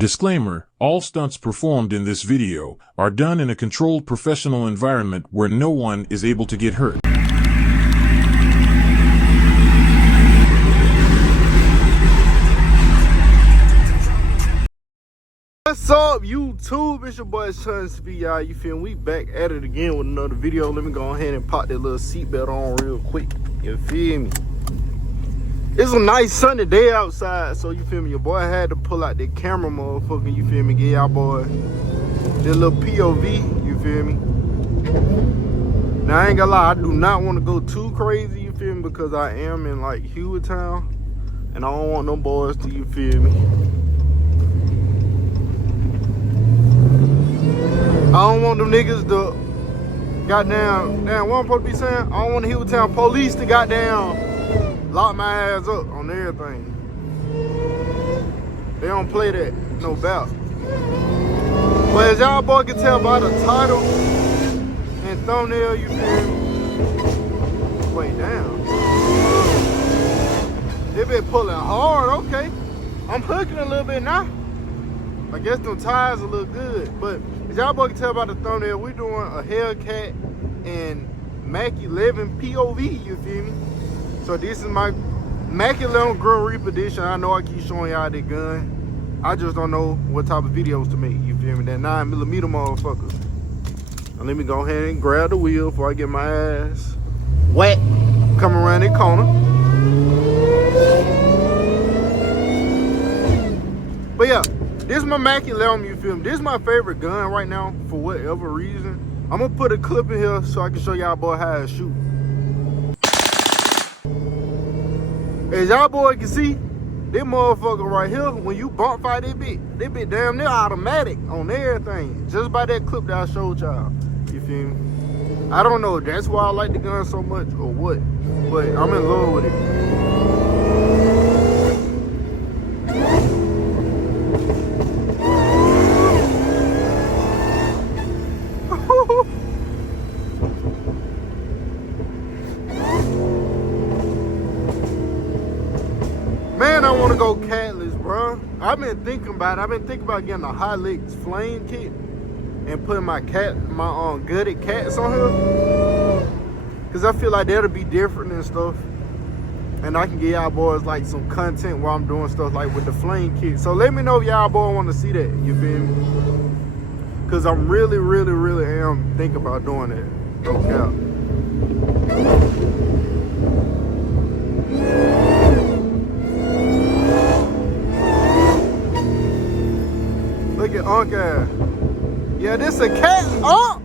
Disclaimer: all stunts performed in this video are done in a controlled professional environment where no one is able to get hurt. What's up, YouTube? It's your boy HELLCATS, y'all. You feel me? We back at it again with another video. Let me go ahead and pop that little seatbelt on real quick. You feel me? It's a nice sunny day outside, so you feel me? Your boy had to pull out that camera, motherfucker. You feel me? Get y'all boy that little POV. You feel me? Now I ain't gonna lie, I do not want to go too crazy. You feel me? Because I am in like Town, and I don't want no boys to. You feel me? I don't want them niggas to goddamn, what I'm supposed to be saying? I don't want the Town police to goddamn lock my ass up on everything. They don't play that, no doubt. But as y'all boy can tell by the title and thumbnail, you feel me? Wait, damn. They been pulling hard, okay. I'm hooking a little bit now. I guess them tires a little good, but as y'all boy can tell by the thumbnail, we doing a HELLCAT N MAC-11 POV, you feel me? So this is my Mac-11 Grim Reaper edition. I know I keep showing y'all that gun. I just don't know what type of videos to make, you feel me? That 9mm motherfucker. Now let me go ahead and grab the wheel before I get my ass wet. Come around that corner. But yeah. This is my Mac-11, you feel me? This is my favorite gun right now for whatever reason. I'm gonna put a clip in here so I can show y'all boy how to shoot. As y'all boy can see, this motherfucker right here, when you bump fire that bit damn near automatic on everything. Just by that clip that I showed y'all, you feel me? I don't know if that's why I like the gun so much or what, but I'm in love with it. Man, I want to go catless, bro. I've been thinking about getting a Helix flame kit and putting my gutted cats on here, cause I feel like that'll be different and stuff, and I can get y'all boys like some content while I'm doing stuff like with the flame kit. So let me know if y'all boys want to see that. You feel me? Cause I'm really am thinking about doing that. No cap. Look at Unc ass. Yeah, this a cat. Unc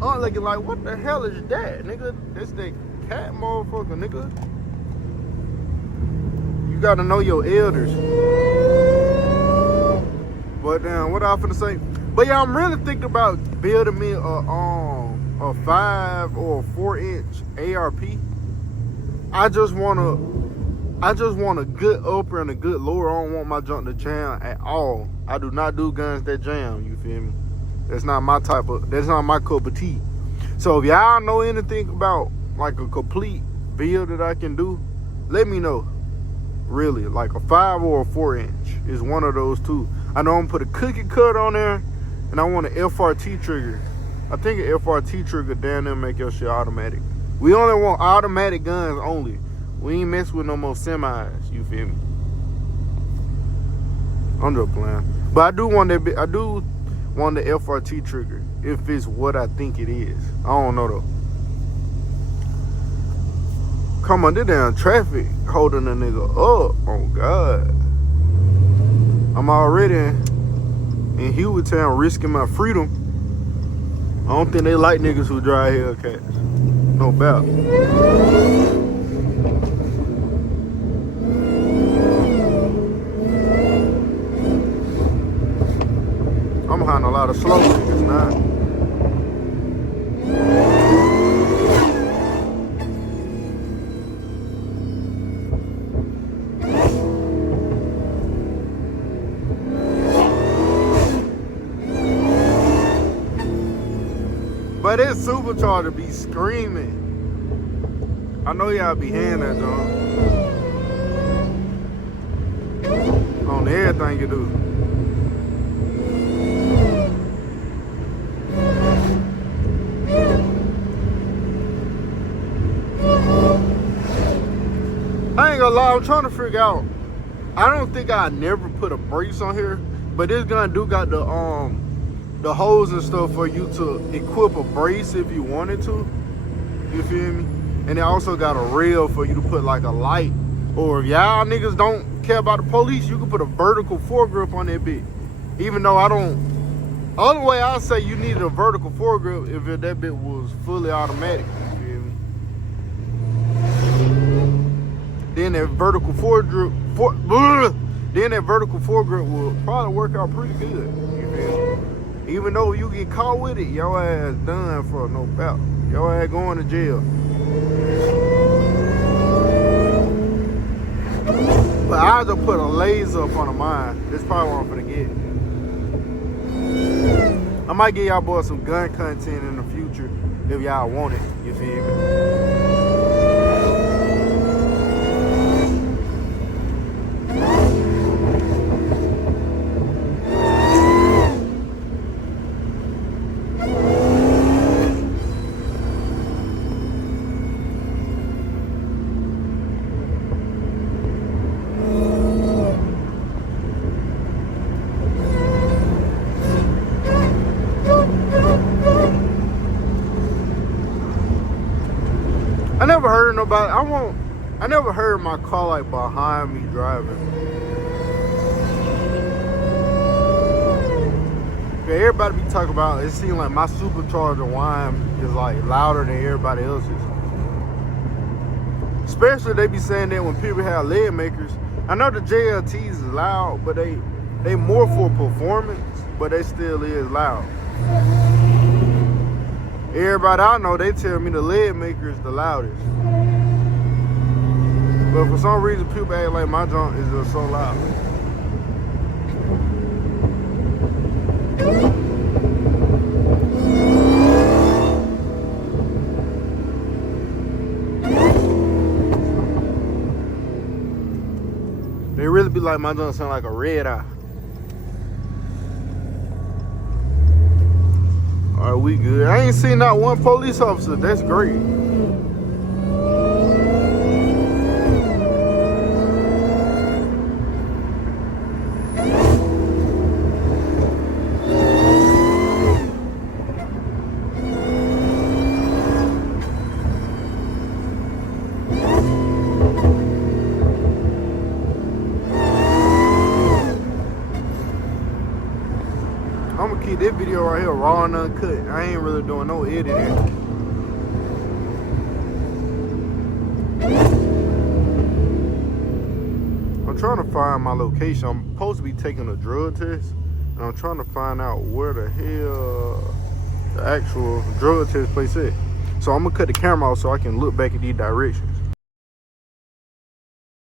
looking like, what the hell is that, nigga? That's the cat motherfucker, nigga. You gotta know your elders. But damn, what I finna say? But yeah, I'm really thinking about building me a 5 or 4-inch ARP. I just want a good upper and a good lower. I don't want my junk to jam at all. I do not do guns that jam, you feel me? That's not my cup of tea. So if y'all know anything about like a complete build that I can do, let me know. Really, like a 5 or a 4-inch is one of those two. I know I'm gonna put a cookie cut on there, and I want an FRT trigger. I think an FRT trigger down there make your shit automatic. We only want automatic guns only. We ain't mess with no more semis, you feel me? I'm just playing. But I do want the FRT trigger if it's what I think it is. I don't know though. Come on, this damn traffic holding a nigga up. Oh God. I'm already in Town risking my freedom. I don't think they like niggas who drive HELLCATs. No doubt. I'm behind a lot of slow niggas now. But this supercharger be screaming. I know y'all be hearing that, John. On everything you do. lie, I'm trying to figure out. I don't think I never put a brace on here, but this gun do got the hose and stuff for you to equip a brace if you wanted to. You feel me? And it also got a rail for you to put like a light. Or if y'all niggas don't care about the police, you can put a vertical foregrip on that bitch. Even though I don't. Only way I say you needed a vertical foregrip if that bit was fully automatic. You feel me? Then that vertical foregrip will probably work out pretty good. You feel me? Even though you get caught with it, your ass done for no doubt. Your ass going to jail. But I just put a laser up on mine. That's probably what I'm gonna get. I might give y'all boys some gun content in the future if y'all want it. You feel me? I never heard nobody. I never heard my car like behind me driving. Yeah, everybody be talking about. It seems like my supercharger whine is like louder than everybody else's. Especially they be saying that when people have leg makers. I know the JLTs is loud, but they more for performance, but they still is loud. Everybody I know, they tell me the leg maker is the loudest. But for some reason, people act like my junk is just so loud. They really be like my junk sound like a red eye. All right, we good. I ain't seen not one police officer. That's great. I'm gonna keep this video right here raw and uncut. I ain't really doing no editing. I'm trying to find my location. I'm supposed to be taking a drug test, and I'm trying to find out where the hell the actual drug test place is. So I'm gonna cut the camera off so I can look back at these directions.